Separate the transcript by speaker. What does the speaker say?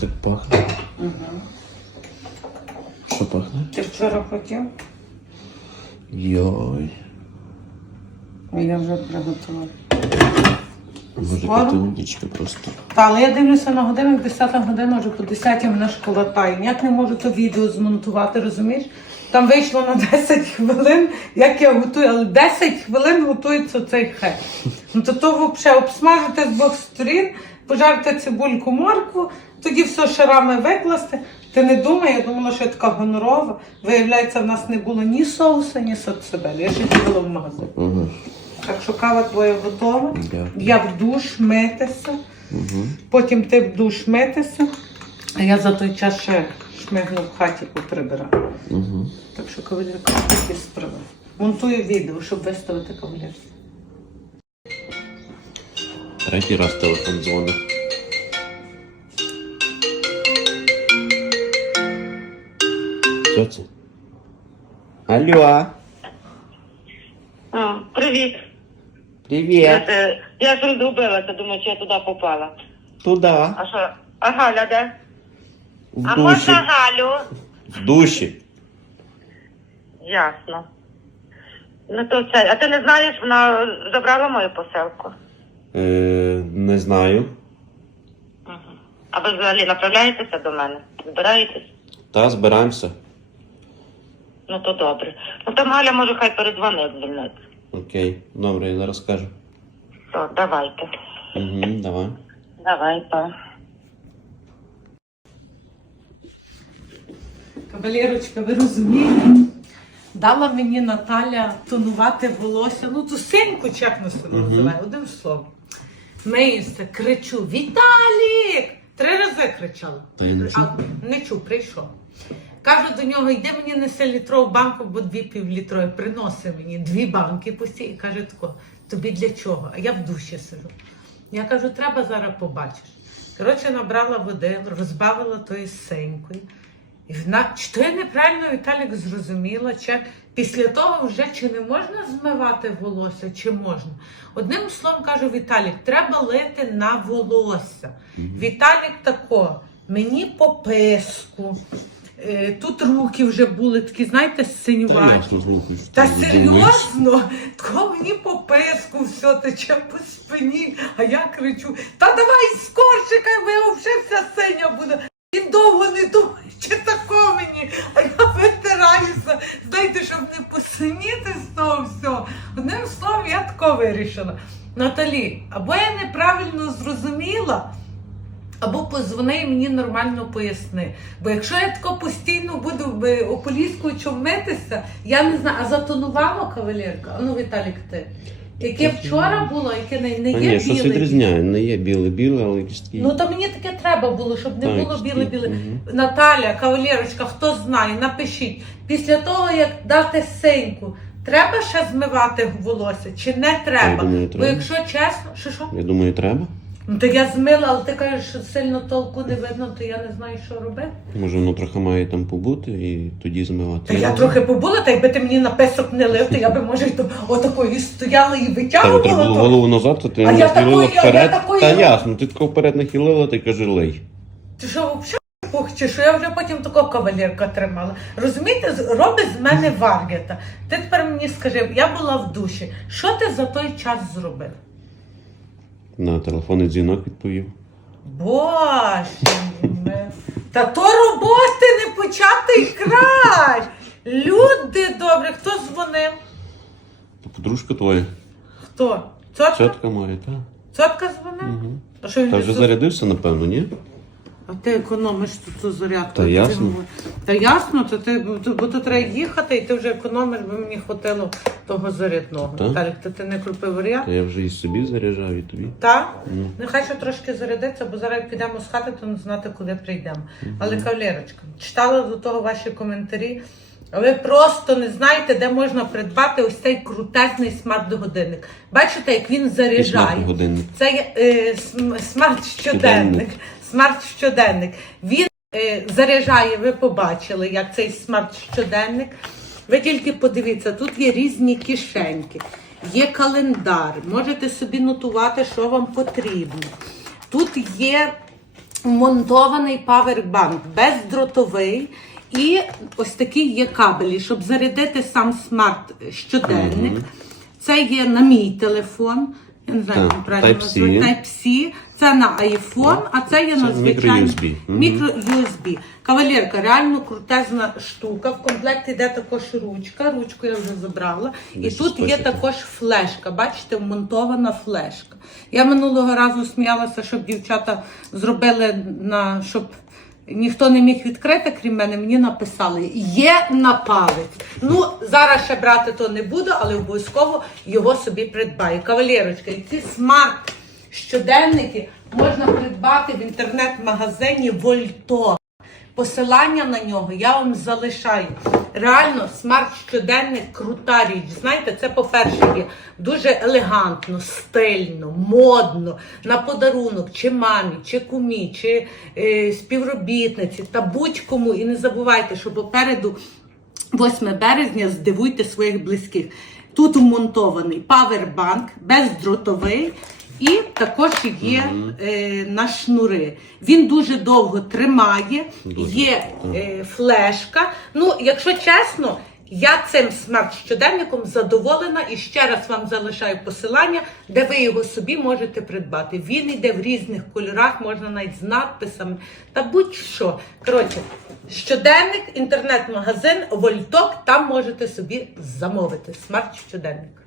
Speaker 1: так пахне.
Speaker 2: Угу.
Speaker 1: Що пахне?
Speaker 2: Ти вчора хотів?
Speaker 1: Йой.
Speaker 2: А я вже приготувала.
Speaker 1: Може
Speaker 2: Скоро?
Speaker 1: просто.
Speaker 2: Та, але я дивлюся на годину, 10 година, вже по 10 мене школотає. Ніяк не можу то відео змонтувати, розумієш? Там вийшло на 10 хвилин, як я готую, але 10 хвилин готується цей хек. Ну то то взагалі обсмажити з двох сторін, пожарити цибульку, моркву, тоді все шарами викласти. Ти не думай, я думала, що я така гонорова. Виявляється, в нас не було ні соуса, ні соцебелі. Я ще бігала в магазин.
Speaker 1: Ага.
Speaker 2: Так що кава твоя готова.
Speaker 1: Дякую.
Speaker 2: Я в душ митися.
Speaker 1: Угу.
Speaker 2: Потім ти в душ митися, а я за той час ще шмигну в хаті поприбираю.
Speaker 1: Угу.
Speaker 2: Так що кавалерка такі справи. Монтую відео, щоб виставити кавалерку.
Speaker 1: Третій раз телефон дзвонить. Що це? Алло.
Speaker 3: А, привіт. Я,
Speaker 1: Привіт.
Speaker 3: е, я ж розгубилася, думаю, чи я туди попала.
Speaker 1: Туда.
Speaker 3: А що? А Галя де?
Speaker 1: В
Speaker 3: А
Speaker 1: душі.
Speaker 3: можна Галю?
Speaker 1: В душі.
Speaker 3: Ясно. Ну то це. А ти не знаєш, вона забрала мою посилку.
Speaker 1: Е, не знаю.
Speaker 3: А ви взагалі направляєтеся до мене? Збираєтесь?
Speaker 1: Та збираємося.
Speaker 3: Ну то добре. Ну там Галя може хай передзвонить звільнити.
Speaker 1: Окей. Добре, я зараз скажу.
Speaker 3: То давайте.
Speaker 1: Угу, давай.
Speaker 3: Давай, па.
Speaker 2: Кавалерочка, ви розумієте? Дала мені Наталя тонувати волосся, ну ту як на себе називає, одним словом. Миюся, кричу: Віталік! Три рази кричала.
Speaker 1: Та я не чув.
Speaker 2: А, не чув, прийшов. Кажу до нього, йди мені неси літрову банку, бо дві півлітрові. Приносить мені дві банки пусті і каже тако, тобі для чого? А я в душі сижу. Я кажу, треба зараз побачиш. Коротше, набрала води, розбавила тою синькою. І вона, чи то я неправильно Віталік зрозуміла, чи після того вже чи не можна змивати волосся, чи можна. Одним словом кажу, Віталік, треба лити на волосся. Віталік тако, мені по писку. Е, Тут руки вже були такі, знаєте, синюваті. Та серйозно? Тако мені по писку все тече по спині, а я кричу: Та давай скорше, хай ви вже вся синя буде. Він довго не думає, чи тако мені, а я витираюся, знаєте, щоб не посиніти з того всього. Одним словом, я тако вирішила. Наталі, або я неправильно зрозуміла, або позвони і мені нормально поясни. Бо якщо я тако постійно буду е, ополіскою човмитися, я не знаю, а затонувала кавалерка? Ну, Віталік, ти. Яке вчора було, яке не, не
Speaker 1: А
Speaker 2: є
Speaker 1: ні, щось
Speaker 2: біле.
Speaker 1: відрізняє. Не є біле-біле, але якісь такі.
Speaker 2: Ну то мені таке треба було, щоб не
Speaker 1: Так,
Speaker 2: було біле-біле.
Speaker 1: мгм.
Speaker 2: Наталя, кавалерочка, хто знає, напишіть. Після того, як дати синьку, треба ще змивати волосся чи не треба?
Speaker 1: Я думаю,
Speaker 2: Бо якщо чесно, що що?
Speaker 1: Я думаю, треба.
Speaker 2: Ну то я змила, але ти кажеш, що сильно толку не видно, то я не знаю, що робити.
Speaker 1: Може, воно трохи має там побути і тоді змивати.
Speaker 2: Та я трохи побула, та якби ти мені на песок не лив, то я би може й то отакої стояла і
Speaker 1: Та треба було
Speaker 2: то.
Speaker 1: голову назад, то ти
Speaker 2: А я
Speaker 1: нахилила
Speaker 2: я- я
Speaker 1: вперед. Та ясно, ти тако вперед нахилила, ти каже лей.
Speaker 2: Ти що, взагалі пух, чи що я вже потім такого кавалерка тримала. Розумієте, з- робить з мене варгета. Ти тепер мені скажи, я була в душі. Що ти за той час зробив?
Speaker 1: На телефонний дзвінок відповів.
Speaker 2: Боже, та то роботи не початий край. Люди добрі, хто дзвонив?
Speaker 1: Подружка твоя.
Speaker 2: Хто? Цотка?
Speaker 1: Чотка моя, так.
Speaker 2: Цотка дзвонив?
Speaker 1: Угу.
Speaker 2: А що він
Speaker 1: Та вже зарядився, напевно, ні?
Speaker 2: А ти економиш тут ту зарядку.
Speaker 1: Та ясно.
Speaker 2: Та ясно, то ти, бо то треба їхати, і ти вже економиш, бо мені хватило того зарядного.
Speaker 1: Так.
Speaker 2: Віталік, то ти не купив варіант?
Speaker 1: Та я вже і собі заряджав, і тобі.
Speaker 2: Так?
Speaker 1: Ну.
Speaker 2: Нехай ще трошки зарядиться, бо зараз як підемо з хати, то не знати, коли прийдемо. Але кавалерочка, читала до того ваші коментарі. Ви просто не знаєте, де можна придбати ось цей крутезний смарт-годинник. Бачите, як він заряджає. Це е, смарт-щоденник.
Speaker 1: Щоденник.
Speaker 2: Смарт-щоденник. Він е, заряджає, ви побачили, як цей смарт-щоденник. Ви тільки подивіться, тут є різні кишеньки, є календар, можете собі нотувати, що вам потрібно. Тут є Монтований павербанк, бездротовий. І ось такі є кабелі, щоб зарядити сам смарт щоденник. Це є на мій телефон. Я не знаю,
Speaker 1: Так,
Speaker 2: як правильно
Speaker 1: Type-C.
Speaker 2: Type-C. Це на iPhone, а це є
Speaker 1: Це
Speaker 2: на звичайний
Speaker 1: micro-USB. Мгм.
Speaker 2: Мікро-USB. Кавалерка, реально крутезна штука. В комплекті йде також ручка. Ручку я вже забрала. І
Speaker 1: Десь
Speaker 2: тут є також флешка. Бачите, вмонтована флешка. Я минулого разу сміялася, щоб дівчата зробили на щоб. Ніхто не міг відкрити, крім мене, мені написали, є на палець. Ну, зараз ще брати то не буду, але обов'язково його собі придбаю. Кавалерочка, ці смарт щоденники можна придбати в інтернет-магазині Вольто. Посилання на нього я вам залишаю. Реально, смарт щоденник крута річ. Знаєте, це, по-перше, є дуже елегантно, стильно, модно, на подарунок, чи мамі, чи кумі, чи е, співробітниці, та будь-кому. І не забувайте, що попереду 8 березня здивуйте своїх близьких. Тут вмонтований павербанк, бездротовий. І також є е, на шнури. Він дуже довго тримає,
Speaker 1: Дуже,
Speaker 2: є е, флешка. Ну, якщо чесно, я цим смарт-щоденником задоволена і ще раз вам залишаю посилання, де ви його собі можете придбати. Він йде в різних кольорах, можна навіть з надписами та будь-що. Коротше, щоденник, інтернет-магазин, Вольток, там можете собі замовити смарт-щоденник.